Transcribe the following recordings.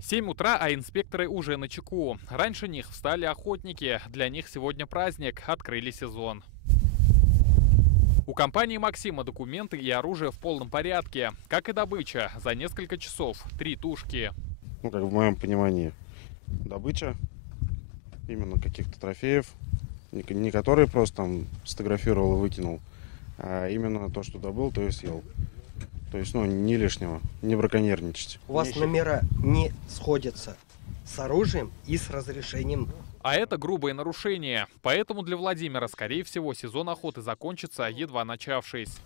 7 утра, а инспекторы уже на чеку. Раньше них встали охотники. Для них сегодня праздник. Открыли сезон. У компании «Максима» документы и оружие в полном порядке. Как и добыча. За несколько часов 3 тушки. Как в моем понимании, добыча именно каких-то трофеев. Не которые просто там сфотографировал и выкинул, а именно то, что добыл, то и съел. То есть, не лишнего, не браконьерничать. У вас номера не сходятся с оружием и с разрешением. А это грубое нарушение. Поэтому для Владимира, скорее всего, сезон охоты закончится, едва начавшись.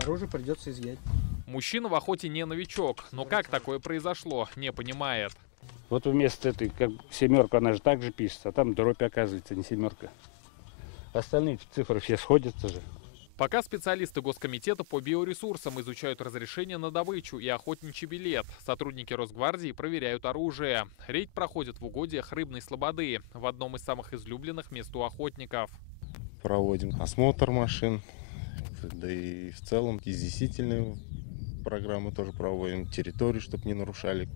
Оружие придется изъять. Мужчина в охоте не новичок, но как такое произошло, не понимает. Вот вместо этой, как семерка, она же так же пишется, а там дробь оказывается, не семерка. Остальные цифры все сходятся же. Пока специалисты Госкомитета по биоресурсам изучают разрешение на добычу и охотничий билет, сотрудники Росгвардии проверяют оружие. Рейд проходит в угодьях Рыбной Слободы, в одном из самых излюбленных мест у охотников. Проводим осмотр машин, да и в целом изъяснительные программы тоже проводим, территорию, чтобы не нарушали,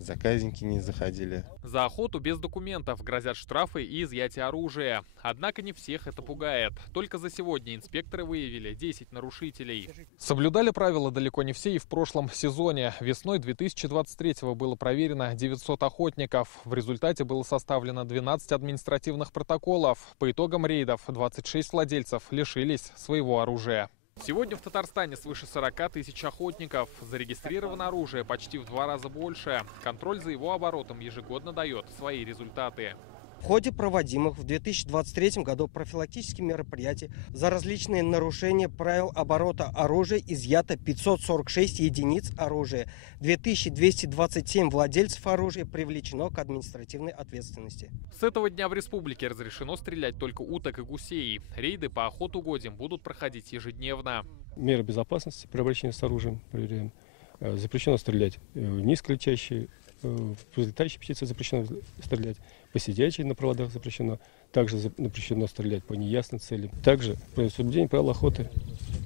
заказники не заходили. За охоту без документов грозят штрафы и изъятие оружия. Однако не всех это пугает. Только за сегодня инспекторы выявили 10 нарушителей. Соблюдали правила далеко не все и в прошлом сезоне. Весной 2023-го было проверено 900 охотников. В результате было составлено 12 административных протоколов. По итогам рейдов 26 владельцев лишились своего оружия. Сегодня в Татарстане свыше 40 тысяч охотников. Зарегистрировано оружие почти в 2 раза больше. Контроль за его оборотом ежегодно дает свои результаты. В ходе проводимых в 2023 году профилактических мероприятий за различные нарушения правил оборота оружия изъято 546 единиц оружия. 2227 владельцев оружия привлечено к административной ответственности. С этого дня в республике разрешено стрелять только уток и гусей. Рейды по охотугодьям будут проходить ежедневно. Меры безопасности при обращении с оружием проверяем. Запрещено стрелять в низколетящие, в взлетающие птицы запрещено стрелять, по сидячей на проводах запрещено, также запрещено стрелять по неясным целям. Также при соблюдении правил охоты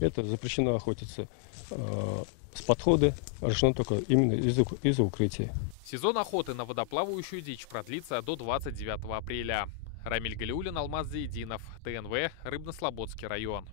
это запрещено охотиться с подхода, разрешено только именно из-за укрытия. Сезон охоты на водоплавающую дичь продлится до 29 апреля. Рамиль Галиуллин, Алмаз Заединов, ТНВ, Рыбно-Слободский район.